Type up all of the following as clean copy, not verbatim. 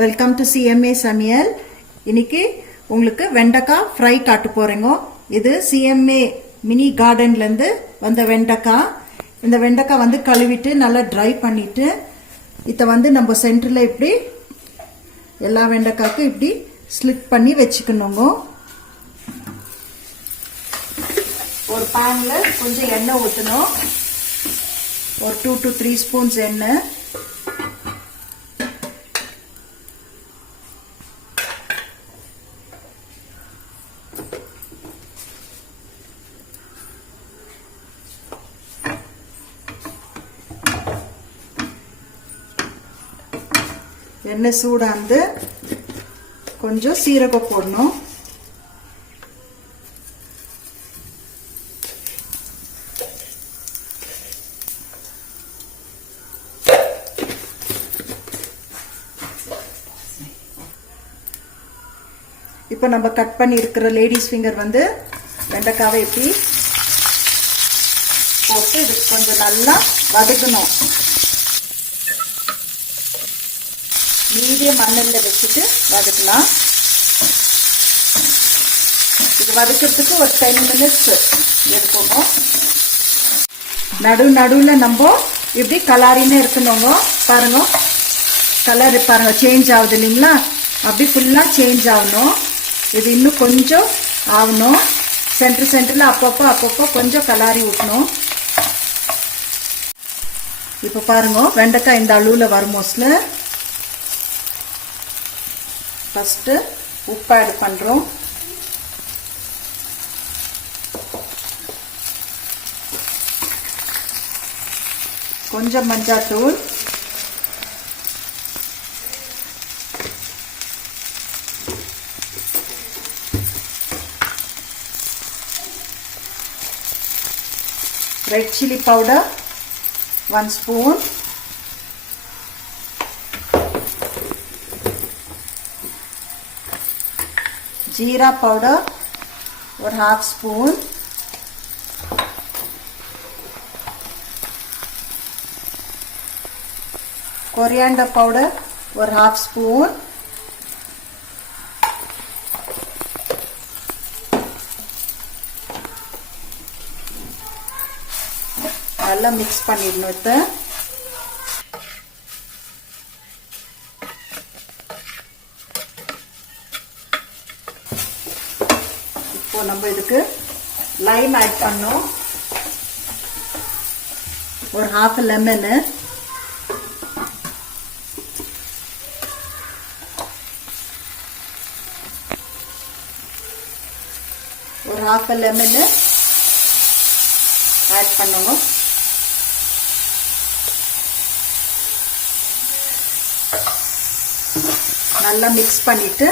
Welcome to CMA சமையல். இன்னைக்கு உங்களுக்கு வெண்டைக்காய் ஃப்ரை காட்டு போறேங்க. இது சிஎம்ஏ மினி கார்டன்ல இருந்து வந்த வெண்டைக்காய். இந்த வெண்டைக்காய் வந்து கழுவிட்டு நல்லா ட்ரை பண்ணிட்டு இதை வந்து நம்ம சென்டர்ல இப்படி எல்லா வெண்டைக்காய்க்கும் இப்படி ஸ்லிட் பண்ணி வச்சுக்கணுங்க. ஒரு பேன்ல கொஞ்சம் எண்ணெய் ஊற்றணும். ஒரு 2 to 3 ஸ்பூன்ஸ் எண்ணெய். எண்ணெய் சூடாந்து கொஞ்சம் சீரகம் போடணும். இப்போ நம்ம கட் பண்ணி இருக்கிற லேடிஸ் ஃபிங்கர் வந்து வெண்டைக்காவை இப்படி போட்டு இது கொஞ்சம் நல்லா வதக்கணும். மீடியம் மண்ணில் வச்சுட்டு வதக்கலாம். இது வதக்கிறதுக்கு ஒரு 10 minutes எடுக்கணும். நடுவில் நம்ம இப்படி கலாரின்னு இருக்கணுங்க. பாருங்க, கலர் பாருங்க சேஞ்ச் ஆகுது இல்லைங்களா? அப்படி ஃபுல்லாக சேஞ்ச் ஆகணும். இது இன்னும் கொஞ்சம் ஆகணும். சென்டரில் அப்பப்போ கொஞ்சம் கலாரி விட்டணும். இப்போ பாருங்க, வெண்டைக்காய் இந்த அளவில் வரும். மோஸ்ட்ல ஃபஸ்ட்டு உப்பு ஆட் பண்ணுறோம். கொஞ்சம் மஞ்சாத்தூள், ரெட் சில்லி பவுடர் 1 ஸ்பூன், जीरा पाउडर और 1/2 स्पून, कोरिएंडर पाउडर और 1/2 स्पून, நல்லா மிக்ஸ் பண்ணிடணும். இப்போ நம்ம இதுக்கு லைம் ஆட் பண்ணோம். ஒரு 1/2 லெமன், ஒரு 1/2 லெமன் ஆட் பண்ணணும். நல்லா மிக்ஸ் பண்ணிட்டு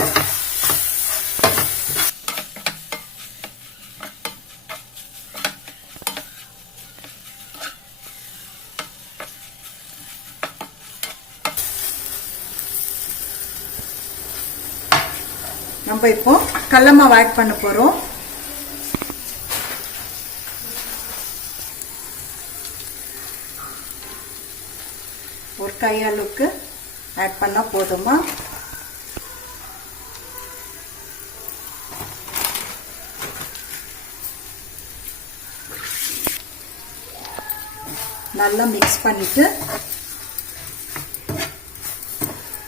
நம்ம இப்போ கடலை மாவு ஆட் பண்ண போறோம். ஒரு கை அளவுக்கு ஆட் பண்ணா போதுமா? நல்லா மிக்ஸ் பண்ணிட்டு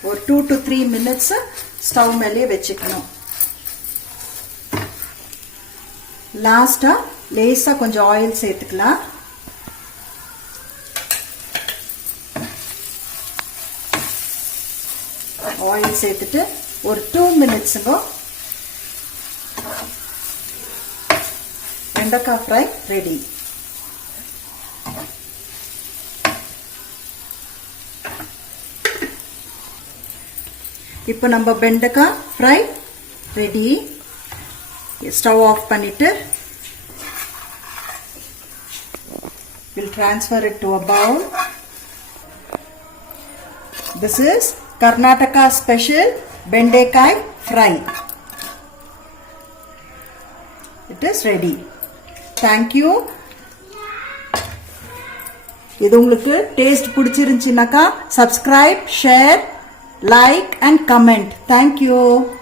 ஒரு 2 to 3 minutes ஸ்டவ் மேலே வச்சுக்கணும். லாஸ்டா லேசா கொஞ்சம் ஆயில் சேர்த்துக்கலாம். ஆயில் சேர்த்துட்டு ஒரு 2 minutes வெண்டைக்காய் ஃப்ரை ரெடி. இப்போ நம்ம வெண்டைக்காய் ஃப்ரை ரெடி. ஸ்டவ் ஆஃப் பண்ணிட்டு we'll transfer it to a bowl. This is Karnataka special bendekai fry. It is ready. Thank you. இது உங்களுக்கு டேஸ்ட் பிடிச்சிருந்துச்சுனாக்கா subscribe, share like and comment. Thank you.